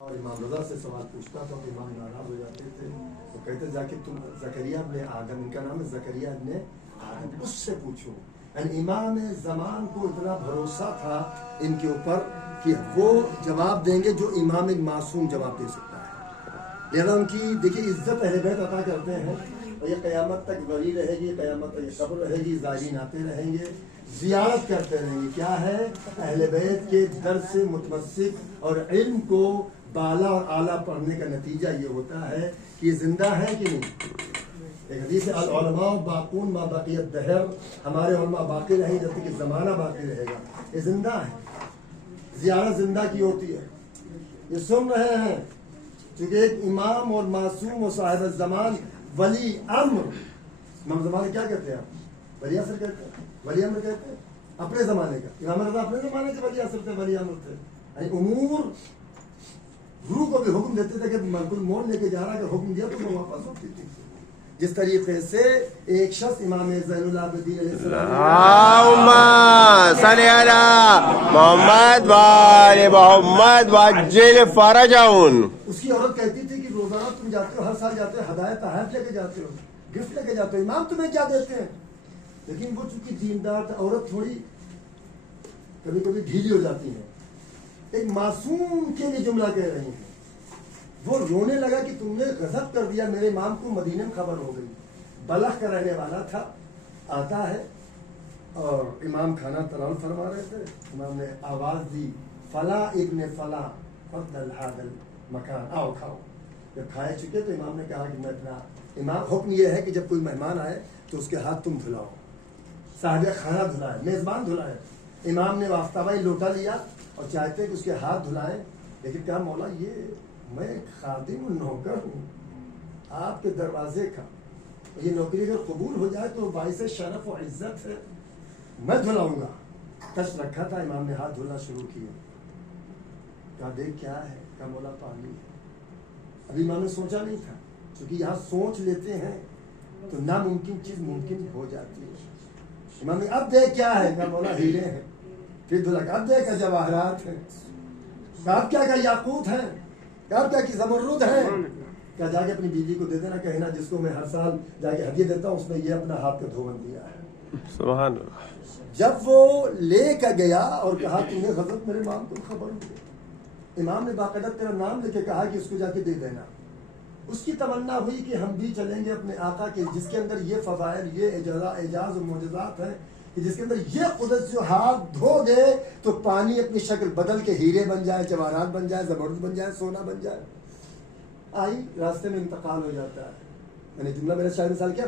اور امام رضا سے سوال پوچھتا تھا تو امام ناراض ہو جاتے تھے، تو کہتے جا کے تم زکریا ابن آدم، ان کا نام ہے زکریا ابن آدم، اس سے پوچھو۔ یعنی امام زمان کو اتنا بھروسہ تھا ان کے اوپر کہ وہ جواب دیں گے جو امام معصوم جواب دے سکتا ہے، لہذا ان کی دیکھیے عزت اہل بیت عطا کرتے ہیں، اور یہ قیامت تک ولی رہے گی، قیامت تک یہ قبر رہے گی، زائرین آتے رہیں گے، زیارت کرتے رہیں گے۔ کیا ہے؟ اہل بیت کے در سے متمسک اور علم کو بالا اور اعلیٰ پڑھنے کا نتیجہ یہ ہوتا ہے کہ یہ زندہ ہے کہ نہیں۔ ایک حدیث ہے العلماء باقون ما بقی الدہر، ہمارے علماء باقی رہیں جب تک کہ زمانہ باقی رہے گا، یہ زندہ ہے، زیارت زندہ کی ہوتی ہے، یہ سن رہے ہیں، کیونکہ ایک امام اور معصوم و صاحب الزمان ولی امر، امام زمانے کیا کہتے ہیں آپ؟ ولی اصل کہتے ہیں، ولی امر کہتے ہیں اپنے زمانے کا۔ امام رضا اپنے زمانے کے ولی اصل تھے، ولی امر تھے، یعنی امور گرو کو بھی حکم دیتے تھے کہ ملک الموت لے کے جا رہا ہے، کہ حکم دیا تو وہ واپس ہوتی تھی۔ جس طریقے سے ایک شخص امام زین العابدین علیہ السلام اللہم صلی علی محمد وآل محمد وعجل فرجہم، اس کی عورت کہتی تھی کہ روزانہ تم جاتے ہو، ہر سال جاتے ہو، ہدایت تحائف لے کے جاتے ہو، گفٹ لے کے جاتے ہو، امام تمہیں کیا دیتے ہیں؟ لیکن وہ چونکہ دیندار تھا، عورت تھوڑی کبھی کبھی ڈھیلی ہو جاتی ہے، ایک معصوم کے لیے جملہ کہہ رہی ہیں، وہ رونے لگا کہ تم نے غضب کر دیا، میرے امام کو مدینے میں خبر ہو گئی۔ بلخ کا رہنے والا تھا، آتا ہے اور امام کھانا تناول فرما رہے تھے، امام نے آواز دی فلاں ابن فلاں فضل هذا المکان، آؤ کھاؤ۔ جب کھائے چکے تو امام نے کہا کہ میں اپنا امام حکم یہ ہے کہ جب کوئی مہمان آئے تو اس کے ہاتھ تم دھلاؤ، صاحب کھانا دھلائے، میزبان دھلائے۔ امام نے وافتابائی لوٹا لیا اور چاہتے کہ اس کے ہاتھ دھلائیں، لیکن کہا مولا یہ میں ایک خادم و نوکر ہوں آپ کے دروازے کا، یہ نوکری اگر قبول ہو جائے تو باعث شرف و عزت ہے، میں دھلاؤں گا۔ کش رکھا تھا، امام نے ہاتھ دھلنا شروع کیا، کہا دیکھ کیا ہے؟ کہا مولا پانی ہے۔ ابھی امام نے سوچا نہیں تھا، چونکہ یہاں سوچ لیتے ہیں تو ناممکن چیز ممکن ہو جاتی ہے۔ امام نے اب دیکھ کیا ہے؟ کہا مولا ہیرے ہیں۔ پھر دھلا، اب دیکھا جواہرات ہیں، کہا اب کیا یاقوت ہیں، کہا اب کیا کہ زمرد ہیں، کیا جا کے اپنی بیوی کو دے دینا، کہنا جس کو میں ہر سال جا کے ہدیہ دیتا ہوں اس نے یہ اپنا ہاتھ کا دھون دیا ہے۔ سبحان اللہ۔ جب وہ لے کر گیا اور کہا تم نے غضب میرے امام کو خبر ہو، امام نے باقاعدہ تیرا نام لے کے کہا کہ اس کو جا کے دے دینا۔ اس کی تمنا ہوئی کہ ہم بھی چلیں گے اپنے آقا کے، جس کے اندر یہ فضائل، یہ اعجاز و معجزات ہیں، کہ جس کے اندر یہ قدرت جو ہاتھ دھو دے تو پانی اپنی شکل بدل کے ہیرے بن جائے، جواہرات بن جائے، زمرد بن جائے، سونا بن جائے۔ آئی راستے میں انتقال ہو جاتا ہے، یعنی جملہ میرا شاید مثال کیا،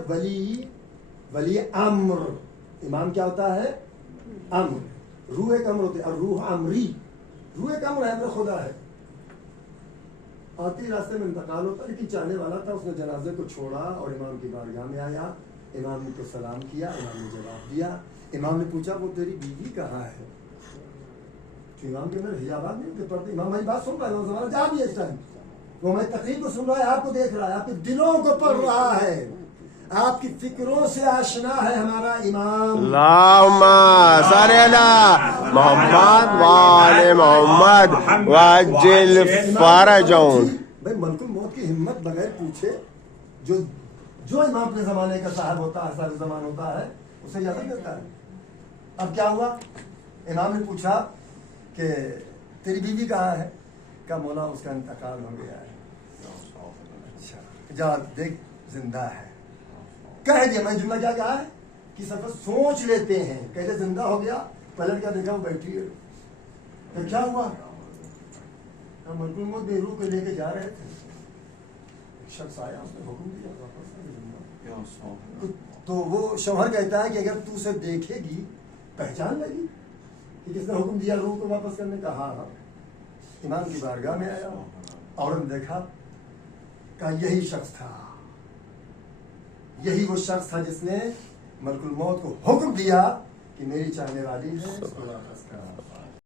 ولی امر، امام کیا ہوتا ہے؟ امر، روح ایک امر ہوتی ہے، اور روح امری، روح ایک امر ہے، امر خدا ہے۔ آتی راستے میں انتقال ہوتا ہے، لیکن چاہنے والا تھا، اس نے جنازے کو چھوڑا اور امام کی بارگاہ میں آیا، امام نے کو سلام کیا، امام نے جواب دیا۔ امام نے پوچھا وہ تیری بیوی کہاں ہے؟ تو امام کے اندر حجابات نہیں ہوتے، پڑھتے، امام ہماری بات سن رہا ہے، امام زمانہ جا بھی ہے اس ٹائم، وہ ہماری تقریر کو سن رہا ہے، آپ کو دیکھ رہا ہے، آپ کے دلوں کو پڑھ رہا ہے، آپ کی فکروں سے آشنا ہے ہمارا امام۔ اللہم صلی علی محمد وآل محمد وعجل فرجہم۔ بھائی ملک الموت کی ہمت بغیر پوچھے، جو امام اپنے زمانے کا صاحب ہوتا ہے، صاحب زمان ہوتا ہے، اسے اجازت دیتا ہے۔ اب کیا ہوا؟ امام نے پوچھا کہ تیری بیوی کہاں ہے؟ کہا مولا اس کا انتقال ہو گیا ہے۔ اچھا جا دیکھ زندہ ہے، کہہ دیا۔ میں جملہ کیا کہا ہے کہ سب سوچ لیتے ہیں، کہتے زندہ ہو گیا، پلٹ کیا دیکھا وہ بیٹھی ہے، تو کیا ہوا؟ ملک الموت بے روح کو لے کے جا رہے تھے، ایک شخص آیا، اس نے حکم دیا واپس تو وہ شوہر کہتا ہے کہ اگر تو اسے دیکھے گی پہچان لگی کہ کس نے حکم دیا روح کو واپس کرنے کا؟ ہاں ہاں۔ امام کی بارگاہ میں آیا اور نے دیکھا، کہا یہی شخص تھا، یہی وہ شخص تھا جس نے ملک الموت کو حکم دیا کہ میری چاہنے والی ہے اس کو واپس کرا۔